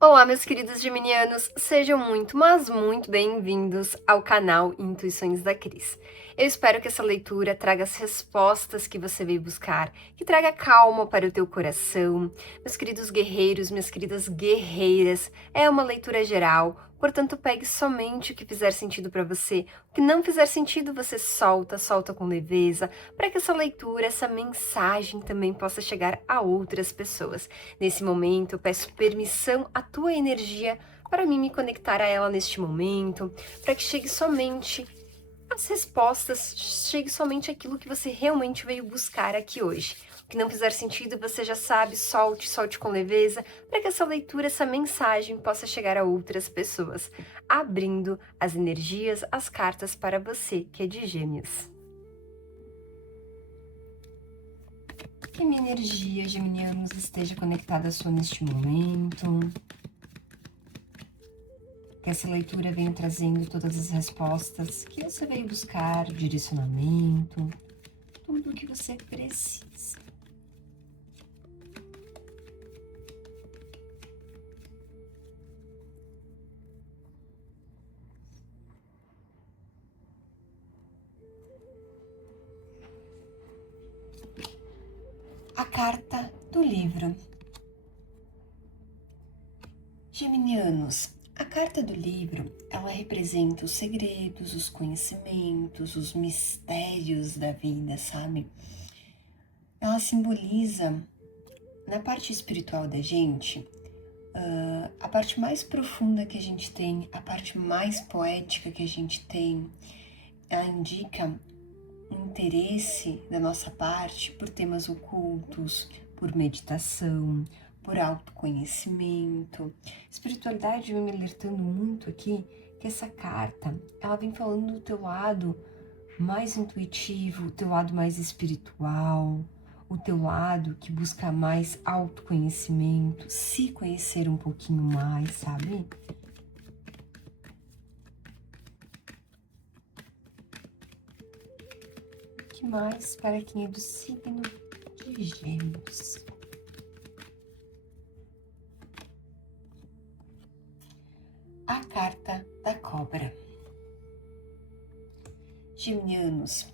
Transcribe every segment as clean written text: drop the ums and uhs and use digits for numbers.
Olá, meus queridos geminianos, sejam muito, mas muito bem-vindos ao canal Intuições da Cris. Eu espero que essa leitura traga as respostas que você veio buscar, que traga calma para o teu coração. Meus queridos guerreiros, minhas queridas guerreiras, é uma leitura geral, portanto pegue somente o que fizer sentido para você. O que não fizer sentido, você solta com leveza, para que essa leitura, essa mensagem também possa chegar a outras pessoas. Nesse momento, eu peço permissão à tua energia para mim me conectar a ela neste momento, para que chegue somente as respostas, chegue somente aquilo que você realmente veio buscar aqui hoje. O que não fizer sentido, você já sabe, solte com leveza, para que essa leitura, essa mensagem possa chegar a outras pessoas, abrindo as energias, as cartas para você que é de Gêmeos. Que minha energia, geminianos, esteja conectada a sua neste momento. Que essa leitura venha trazendo todas as respostas que você veio buscar, direcionamento, tudo o que você precisa. A carta do livro. Geminianos, a carta do livro, ela representa os segredos, os conhecimentos, os mistérios da vida, sabe? Ela simboliza, na parte espiritual da gente, a parte mais profunda que a gente tem, a parte mais poética que a gente tem. Ela indica interesse da nossa parte por temas ocultos, por meditação, por autoconhecimento. Espiritualidade vem me alertando muito aqui que essa carta, ela vem falando do teu lado mais intuitivo, o teu lado mais espiritual, o teu lado que busca mais autoconhecimento, se conhecer um pouquinho mais, sabe? Que mais para quem é do signo de Gêmeos? A carta da cobra. Geminianos,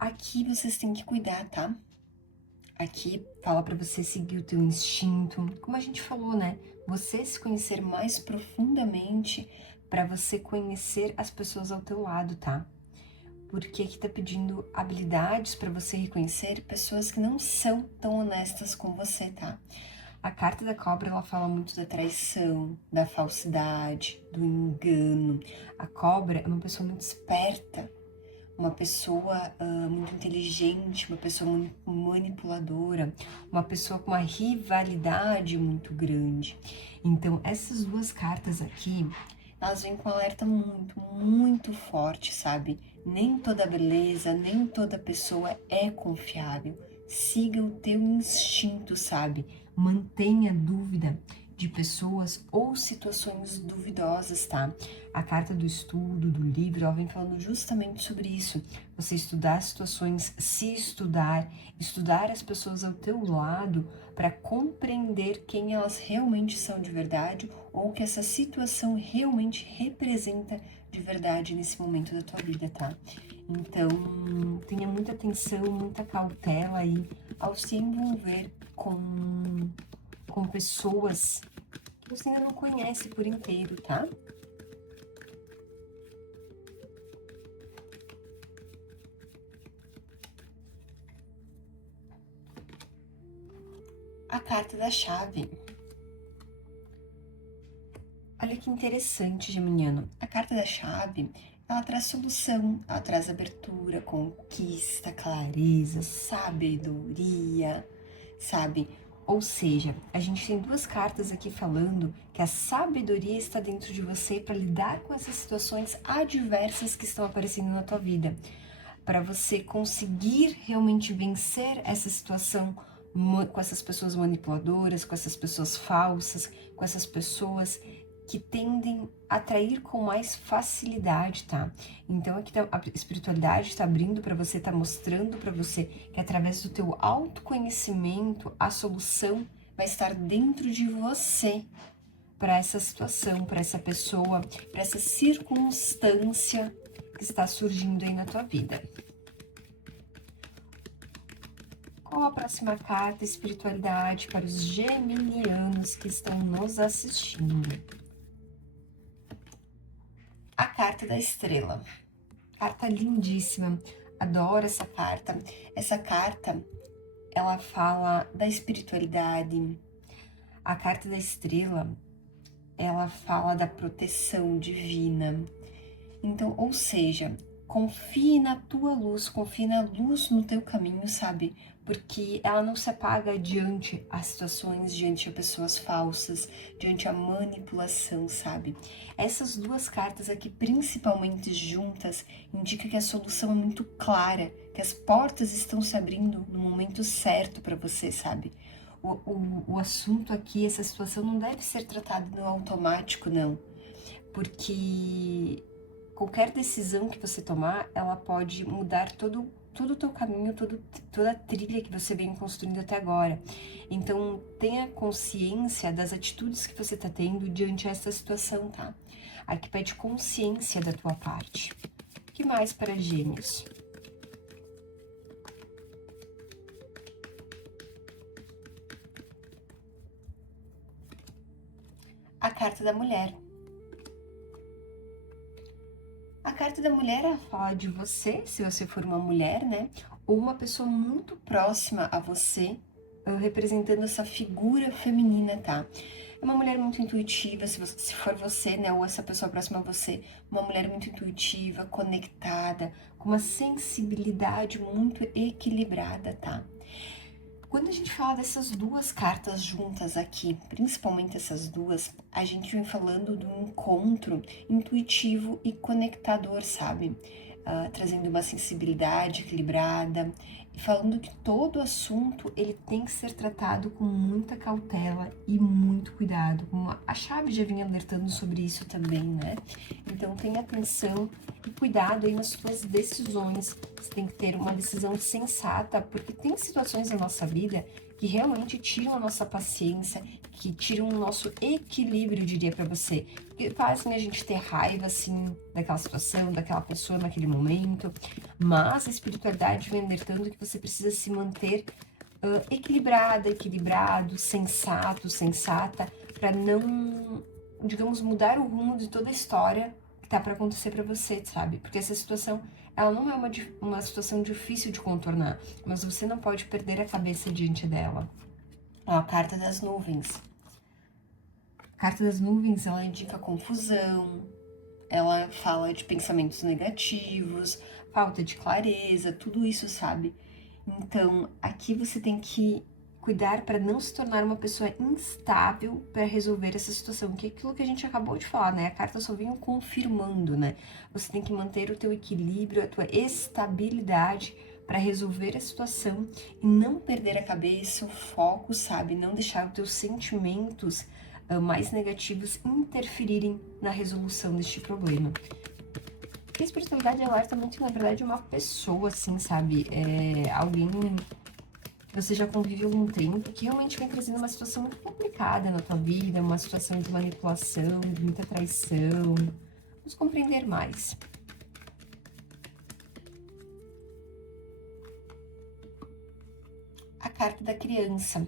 aqui vocês têm que cuidar, tá? Aqui fala para você seguir o teu instinto, como a gente falou, né? Você se conhecer mais profundamente para você conhecer as pessoas ao teu lado, tá? Porque aqui tá pedindo habilidades para você reconhecer pessoas que não são tão honestas com você, tá? A carta da cobra, ela fala muito da traição, da falsidade, do engano. A cobra é uma pessoa muito esperta, uma pessoa muito inteligente, uma pessoa muito manipuladora, uma pessoa com uma rivalidade muito grande. Então, essas duas cartas aqui, elas vêm com um alerta muito forte, sabe? Nem toda beleza, nem toda pessoa é confiável. Siga o teu instinto, sabe? Mantenha dúvida de pessoas ou situações duvidosas, tá? A carta do estudo, do livro, ela vem falando justamente sobre isso. Você estudar situações, se estudar, estudar as pessoas ao teu lado para compreender quem elas realmente são de verdade ou o que essa situação realmente representa de verdade nesse momento da tua vida, tá? Então, tenha muita atenção, muita cautela aí ao se envolver com pessoas que você ainda não conhece por inteiro, tá? A carta da chave. Olha que interessante, geminiano. A carta da chave, ela traz solução, ela traz abertura, conquista, clareza, sabedoria, sabe? Ou seja, a gente tem duas cartas aqui falando que a sabedoria está dentro de você para lidar com essas situações adversas que estão aparecendo na tua vida. Para você conseguir realmente vencer essa situação com essas pessoas manipuladoras, com essas pessoas falsas, com essas pessoas que tendem a atrair com mais facilidade, tá? Então aqui a espiritualidade está abrindo para você, está mostrando para você que através do teu autoconhecimento a solução vai estar dentro de você para essa situação, para essa pessoa, para essa circunstância que está surgindo aí na tua vida. Qual a próxima carta? Espiritualidade para os geminianos que estão nos assistindo. A carta da estrela. Carta lindíssima. Adoro essa carta. Essa carta, ela fala da espiritualidade. A carta da estrela, ela fala da proteção divina. Então, ou seja, confie na tua luz, confie na luz no teu caminho, sabe? Porque ela não se apaga diante as situações, diante a pessoas falsas, diante a manipulação, sabe? Essas duas cartas aqui, principalmente juntas, indicam que a solução é muito clara, que as portas estão se abrindo no momento certo para você, sabe? O assunto aqui, essa situação não deve ser tratada no automático, não. Porque qualquer decisão que você tomar, ela pode mudar todo o teu caminho, toda a trilha que você vem construindo até agora. Então, tenha consciência das atitudes que você está tendo diante dessa situação, tá? Aqui pede consciência da tua parte. O que mais para Gêmeos? A carta da mulher. A carta da mulher, ela fala de você, se você for uma mulher, né? Ou uma pessoa muito próxima a você, representando essa figura feminina, tá? É uma mulher muito intuitiva, se for você, né? Ou essa pessoa próxima a você, uma mulher muito intuitiva, conectada, com uma sensibilidade muito equilibrada, tá? Quando a gente fala dessas duas cartas juntas aqui, principalmente essas duas, a gente vem falando de um encontro intuitivo e conectador, sabe? Trazendo uma sensibilidade equilibrada e falando que todo assunto ele tem que ser tratado com muita cautela e muito cuidado. A chave já vinha alertando sobre isso também, né? Então tenha atenção e cuidado aí nas suas decisões. Você tem que ter uma decisão sensata, porque tem situações na nossa vida que realmente tiram a nossa paciência, que tiram o nosso equilíbrio, eu diria pra você. Que fazem a gente ter raiva, assim, daquela situação, daquela pessoa naquele momento. Mas a espiritualidade vem alertando que você precisa se manter equilibrado, sensato, sensata, para não, digamos, mudar o rumo de toda a história que tá para acontecer para você, sabe? Porque essa situação, ela não é uma situação difícil de contornar, mas você não pode perder a cabeça diante dela. Ó, a carta das nuvens. A carta das nuvens, ela indica confusão, ela fala de pensamentos negativos, falta de clareza, tudo isso, sabe? Então, aqui você tem que cuidar para não se tornar uma pessoa instável para resolver essa situação, que é aquilo que a gente acabou de falar, né? A carta só vem confirmando, né? Você tem que manter o teu equilíbrio, a tua estabilidade para resolver a situação e não perder a cabeça, o foco, sabe? Não deixar os teus sentimentos mais negativos interferirem na resolução deste problema. Porque a espiritualidade alerta muito, na verdade, uma pessoa, assim, sabe? Alguém que você já convive há algum tempo, que realmente vem trazendo uma situação muito complicada na tua vida, uma situação de manipulação, de muita traição. Vamos compreender mais. A carta da criança.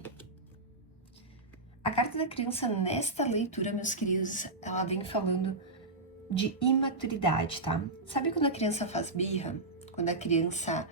A carta da criança, nesta leitura, meus queridos, ela vem falando de imaturidade, tá? Sabe quando a criança faz birra? Quando a criança,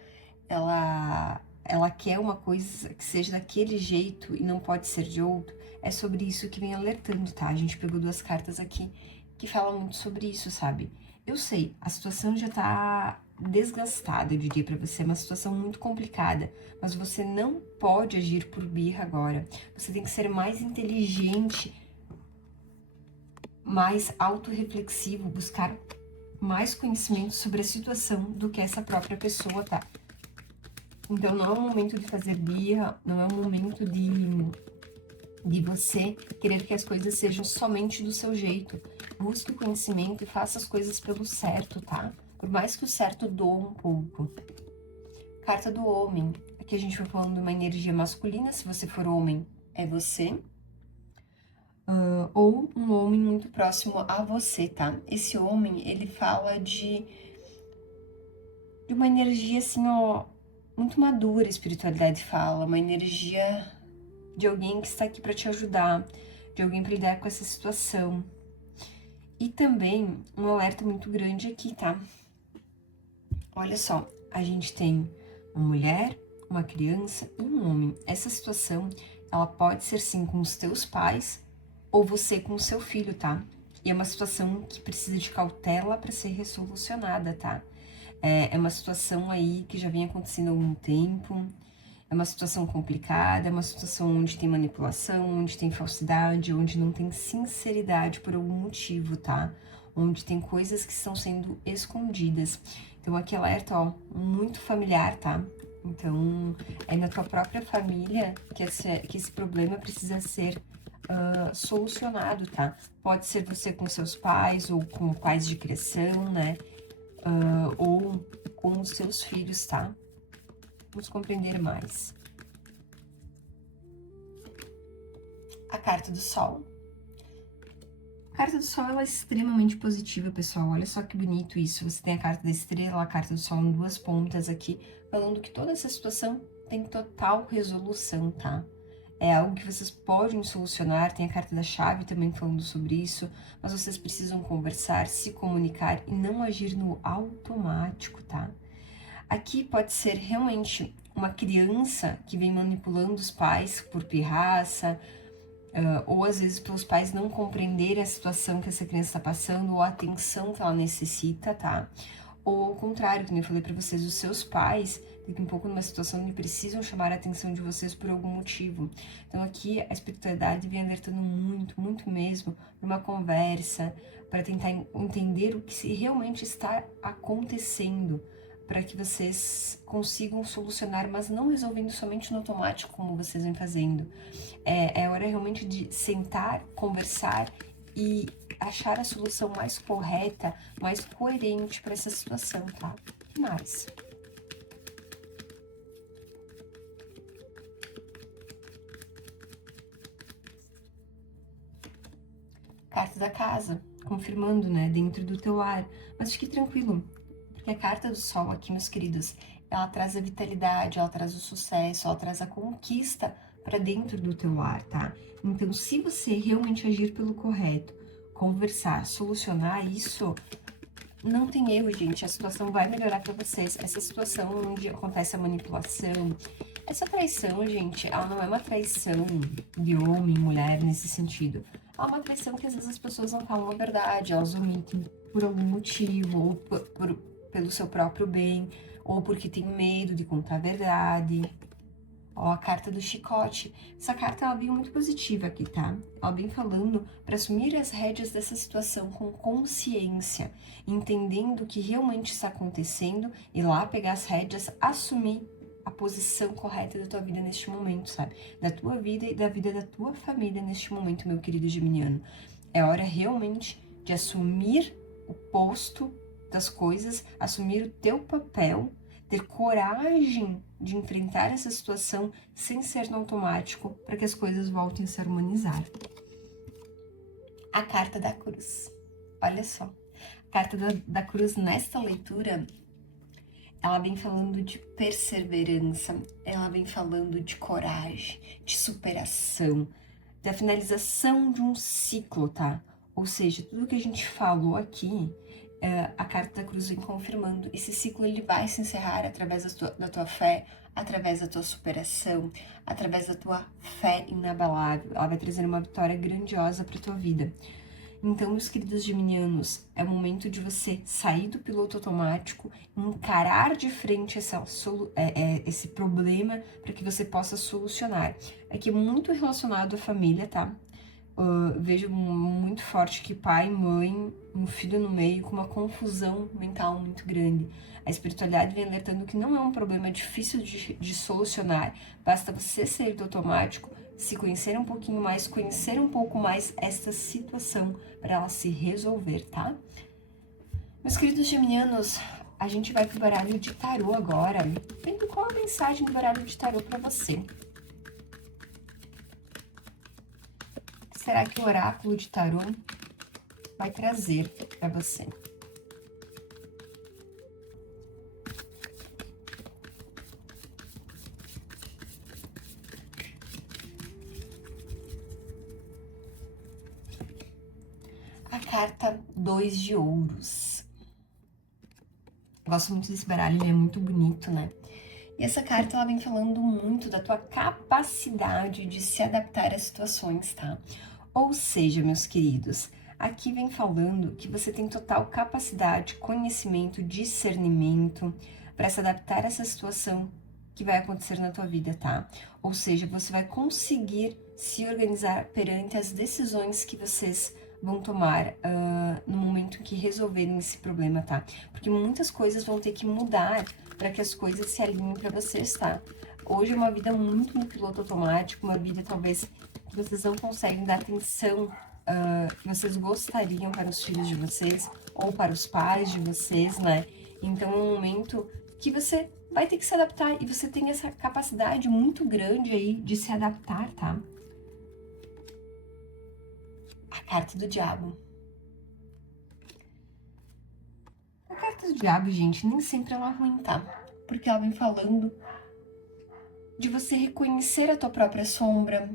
ela quer uma coisa que seja daquele jeito e não pode ser de outro? É sobre isso que vem alertando, tá? A gente pegou duas cartas aqui que falam muito sobre isso, sabe? Eu sei, a situação já tá desgastada, eu diria pra você, é uma situação muito complicada, mas você não pode agir por birra agora. Você tem que ser mais inteligente, mais autorreflexivo, buscar mais conhecimento sobre a situação do que essa própria pessoa, tá? Então não é o momento de fazer birra, não é o momento de você querer que as coisas sejam somente do seu jeito. Busque o conhecimento e faça as coisas pelo certo, tá? Por mais que o certo doa um pouco. Carta do homem. Aqui a gente vai falando de uma energia masculina, se você for homem. é você, ou um homem muito próximo a você, tá? Esse homem, ele fala de uma energia, assim, ó, muito madura, a espiritualidade fala, uma energia de alguém que está aqui para te ajudar, de alguém para lidar com essa situação. E também um alerta muito grande aqui, tá? Olha só, a gente tem uma mulher, uma criança e um homem. Essa situação, ela pode ser sim com os teus pais ou você com o seu filho, tá? E é uma situação que precisa de cautela para ser resolucionada, tá? É uma situação aí que já vem acontecendo há algum tempo, é uma situação complicada, é uma situação onde tem manipulação, onde tem falsidade, onde não tem sinceridade por algum motivo, tá? Onde tem coisas que estão sendo escondidas. Então aqui alerta, ó, muito familiar, tá? Então é na tua própria família que esse problema precisa ser solucionado, tá? Pode ser você com seus pais ou com pais de criação, né? Ou com os seus filhos, tá? Vamos compreender mais. A carta do Sol. A carta do Sol, ela é extremamente positiva, pessoal. Olha só que bonito isso. Você tem a carta da estrela, a carta do Sol em duas pontas aqui, falando que toda essa situação tem total resolução, tá? É algo que vocês podem solucionar. Tem a carta da chave também falando sobre isso, mas vocês precisam conversar, se comunicar e não agir no automático, tá? Aqui pode ser realmente uma criança que vem manipulando os pais por pirraça, ou às vezes pelos pais não compreenderem a situação que essa criança está passando ou a atenção que ela necessita, tá? Ou ao contrário, como eu falei para vocês, os seus pais, daqui um pouco numa situação onde precisam chamar a atenção de vocês por algum motivo. Então aqui a espiritualidade vem alertando muito, muito mesmo para uma conversa, para tentar entender o que realmente está acontecendo, para que vocês consigam solucionar, mas não resolvendo somente no automático, como vocês vêm fazendo. É hora realmente de sentar, conversar e achar a solução mais correta, mais coerente para essa situação, tá? O que mais? Carta da casa, confirmando, né, dentro do teu lar. Mas fique tranquilo, porque a carta do Sol aqui, meus queridos, ela traz a vitalidade, ela traz o sucesso, ela traz a conquista para dentro do teu lar, tá? Então, se você realmente agir pelo correto, conversar, solucionar isso, não tem erro, gente. A situação vai melhorar para vocês. Essa situação onde acontece a manipulação, essa traição, gente, ela não é uma traição de homem, mulher nesse sentido. Ela é uma traição que às vezes as pessoas não falam a verdade, elas omitem por algum motivo, ou pelo seu próprio bem, ou porque tem medo de contar a verdade. Ó, a carta do chicote. Essa carta, ela vem muito positiva aqui, tá? Ela vem falando para assumir as rédeas dessa situação com consciência, entendendo o que realmente está acontecendo e lá pegar as rédeas, assumir a posição correta da tua vida neste momento, sabe? Da tua vida e da vida da tua família neste momento, meu querido geminiano. É hora realmente de assumir o posto das coisas, assumir o teu papel, ter coragem de enfrentar essa situação sem ser no automático, para que as coisas voltem a se harmonizar. A carta da cruz. Olha só, a carta da cruz nesta leitura, ela vem falando de perseverança, ela vem falando de coragem, de superação, da finalização de um ciclo, tá? Ou seja, tudo que a gente falou aqui, a carta da cruz vem confirmando. Esse ciclo, ele vai se encerrar através da tua fé, através da tua superação, através da tua fé inabalável. Ela vai trazer uma vitória grandiosa para tua vida. Então, meus queridos geminianos, é o momento de você sair do piloto automático, encarar de frente esse problema para que você possa solucionar. Aqui é muito relacionado à família, tá? Vejo muito forte que pai, mãe, um filho no meio, com uma confusão mental muito grande. A espiritualidade vem alertando que não é um problema difícil de solucionar, basta você sair do automático, se conhecer um pouquinho mais, conhecer um pouco mais esta situação para ela se resolver, tá? Meus queridos geminianos, a gente vai pro baralho de tarô agora, vendo qual a mensagem do baralho de tarô para você. será que o oráculo de tarô vai trazer para você? A carta 2 de ouros. Gosto muito desse baralho, ele é muito bonito, né? E essa carta, ela vem falando muito da tua capacidade de se adaptar às situações, tá? Ou seja, meus queridos, aqui vem falando que você tem total capacidade, conhecimento, discernimento para se adaptar a essa situação que vai acontecer na tua vida, tá? Ou seja, você vai conseguir se organizar perante as decisões que vocês vão tomar no momento em que resolverem esse problema, tá? Porque muitas coisas vão ter que mudar para que as coisas se alinhem para vocês, tá? Hoje é uma vida muito no piloto automático, uma vida talvez que vocês não conseguem dar atenção que vocês gostariam para os filhos de vocês ou para os pais de vocês, né? Então é um momento que você vai ter que se adaptar e você tem essa capacidade muito grande aí de se adaptar, tá? A carta do diabo. A carta do diabo, gente, nem sempre ela é ruim, tá? Porque ela vem falando de você reconhecer a tua própria sombra,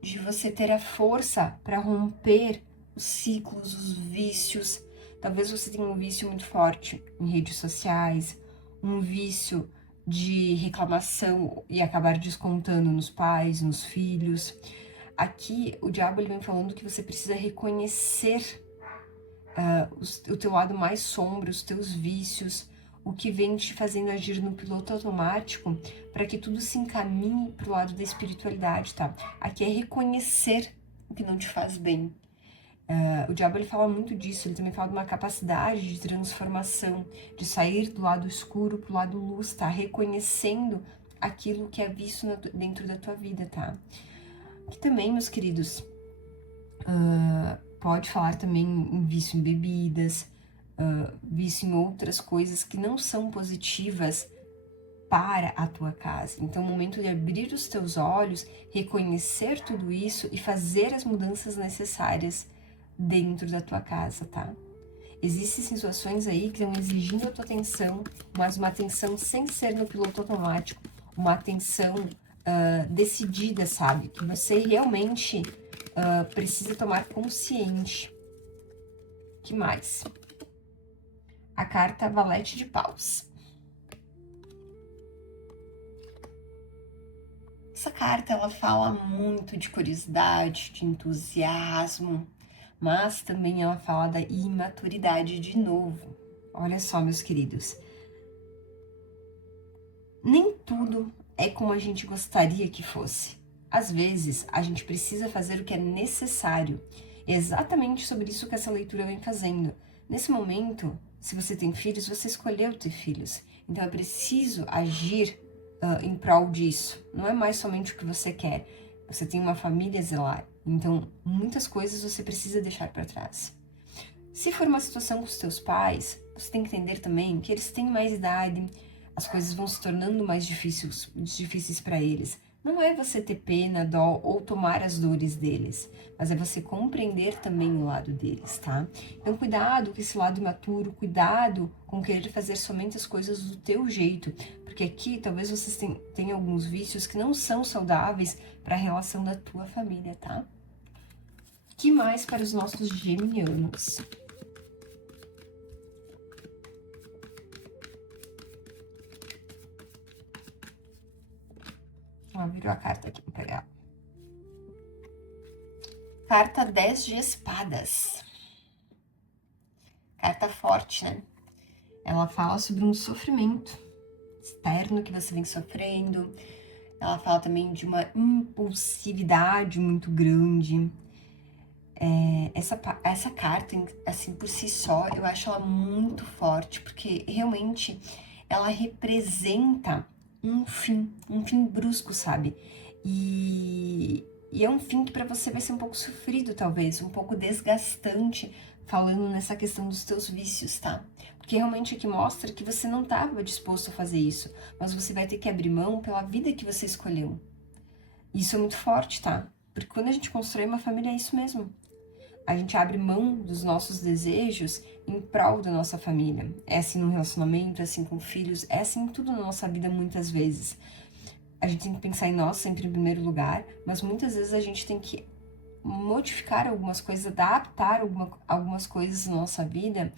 de você ter a força para romper os ciclos, os vícios. Talvez você tenha um vício muito forte em redes sociais, um vício de reclamação e acabar descontando nos pais, nos filhos. Aqui, o diabo ele vem falando que você precisa reconhecer o teu lado mais sombrio, os teus vícios, o que vem te fazendo agir no piloto automático para que tudo se encaminhe para o lado da espiritualidade, tá? Aqui é reconhecer o que não te faz bem. O diabo ele fala muito disso, ele também fala de uma capacidade de transformação, de sair do lado escuro para o lado luz, tá? Reconhecendo aquilo que é visto dentro da tua vida, tá? Que também, meus queridos, pode falar também em vício em bebidas, vício em outras coisas que não são positivas para a tua casa. Então, é o momento de abrir os teus olhos, reconhecer tudo isso e fazer as mudanças necessárias dentro da tua casa, tá? Existem situações aí que estão exigindo a tua atenção, mas uma atenção sem ser no piloto automático, uma atenção decidida, sabe? Que você realmente precisa tomar consciente. Que mais? A carta Valete de Paus. Essa carta, ela fala muito de curiosidade, de entusiasmo, mas também ela fala da imaturidade de novo. Olha só, meus queridos. Nem tudo é como a gente gostaria que fosse. Às vezes, a gente precisa fazer o que é necessário. É exatamente sobre isso que essa leitura vem fazendo. Nesse momento, se você tem filhos, você escolheu ter filhos. Então, é preciso agir em prol disso. Não é mais somente o que você quer. Você tem uma família a zelar. Então, muitas coisas você precisa deixar para trás. Se for uma situação com os teus pais, você tem que entender também que eles têm mais idade, as coisas vão se tornando mais difíceis para eles. Não é você ter pena, dó ou tomar as dores deles, mas é você compreender também o lado deles, tá? Então, cuidado com esse lado imaturo, cuidado com querer fazer somente as coisas do teu jeito, porque aqui talvez vocês tenham alguns vícios que não são saudáveis para a relação da tua família, tá? Que mais para os nossos geminianos? Virou a carta aqui, vou pegar. Carta 10 de espadas. Carta forte, né? Ela fala sobre um sofrimento externo que você vem sofrendo. Ela fala também de uma impulsividade muito grande. Essa carta, assim, por si só, eu acho ela muito forte, porque realmente ela representa um fim brusco, sabe? E é um fim que para você vai ser um pouco sofrido, talvez, um pouco desgastante, falando nessa questão dos teus vícios, tá? Porque realmente aqui mostra que você não estava disposto a fazer isso, mas você vai ter que abrir mão pela vida que você escolheu. Isso é muito forte, tá? Porque quando a gente constrói uma família é isso mesmo. A gente abre mão dos nossos desejos em prol da nossa família. É assim no relacionamento, é assim com filhos, é assim em tudo na nossa vida muitas vezes. A gente tem que pensar em nós sempre em primeiro lugar, mas muitas vezes a gente tem que modificar algumas coisas, adaptar algumas coisas na nossa vida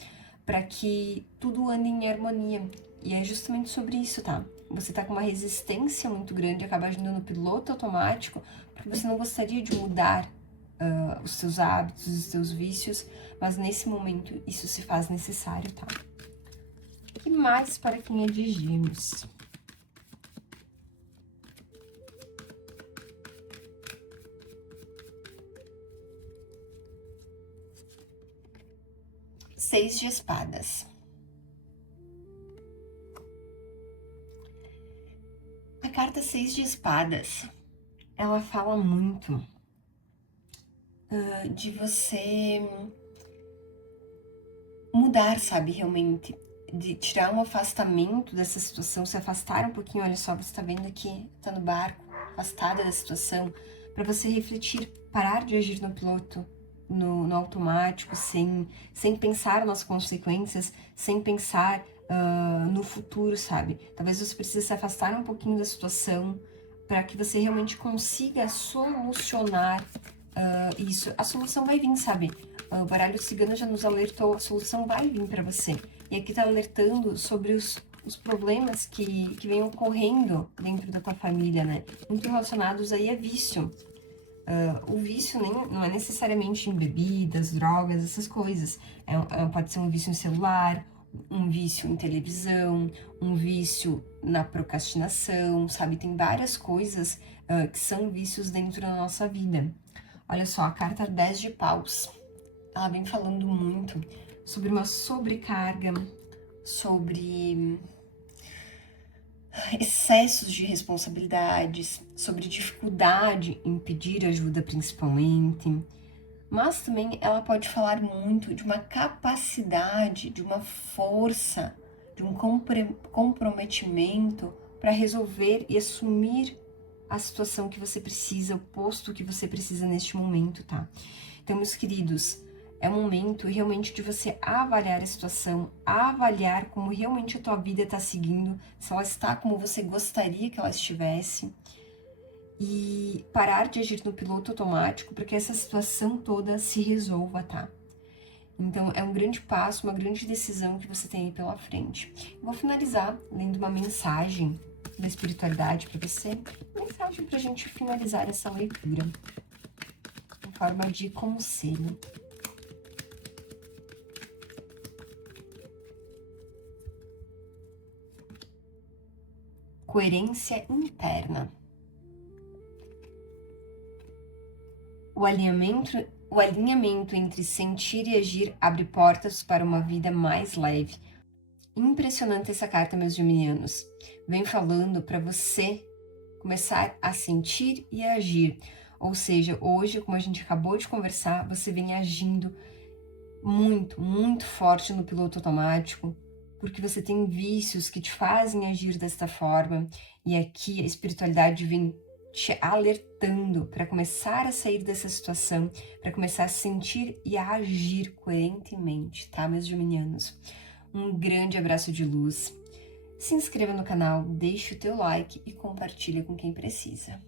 para que tudo ande em harmonia. E é justamente sobre isso, tá? Você tá com uma resistência muito grande, acaba agindo no piloto automático, porque você não gostaria de mudar os seus hábitos, os seus vícios, mas nesse momento isso se faz necessário, tá? E mais para quem é de Gêmeos? Seis de espadas. A carta seis de espadas, ela fala muito de você mudar, sabe, realmente, de tirar um afastamento dessa situação, se afastar um pouquinho. Olha só, você tá vendo aqui, tá no barco, afastada da situação, para você refletir, parar de agir no piloto, no automático, sem pensar nas consequências, sem pensar no futuro, sabe? Talvez você precise se afastar um pouquinho da situação para que você realmente consiga solucionar isso. A solução vai vir, sabe? O baralho cigano já nos alertou, a solução vai vir para você. E aqui tá alertando sobre os problemas que vêm ocorrendo dentro da tua família, né? Muito relacionados aí a vício. O vício não é necessariamente em bebidas, drogas, essas coisas. Pode ser um vício em celular, um vício em televisão, um vício na procrastinação, sabe? Tem várias coisas que são vícios dentro da nossa vida. Olha só, a carta 10 de paus, ela vem falando muito sobre uma sobrecarga, sobre excessos de responsabilidades, sobre dificuldade em pedir ajuda principalmente, mas também ela pode falar muito de uma capacidade, de uma força, de um comprometimento para resolver e assumir a situação que você precisa, o posto que você precisa neste momento, tá? Então, meus queridos, é o momento realmente de você avaliar a situação, avaliar como realmente a tua vida está seguindo, se ela está como você gostaria que ela estivesse, e parar de agir no piloto automático para que essa situação toda se resolva, tá? Então, é um grande passo, uma grande decisão que você tem aí pela frente. Eu vou finalizar lendo uma mensagem da espiritualidade para você, mensagem para a gente finalizar essa leitura, em forma de conselho. Coerência interna. O alinhamento entre sentir e agir abre portas para uma vida mais leve. Impressionante essa carta, meus geminianos. Vem falando para você começar a sentir e a agir. Ou seja, hoje, como a gente acabou de conversar, você vem agindo muito, muito forte no piloto automático, porque você tem vícios que te fazem agir desta forma, e aqui a espiritualidade vem te alertando para começar a sair dessa situação, para começar a sentir e a agir coerentemente, tá, meus geminianos? Um grande abraço de luz. Se inscreva no canal, deixe o teu like e compartilha com quem precisa.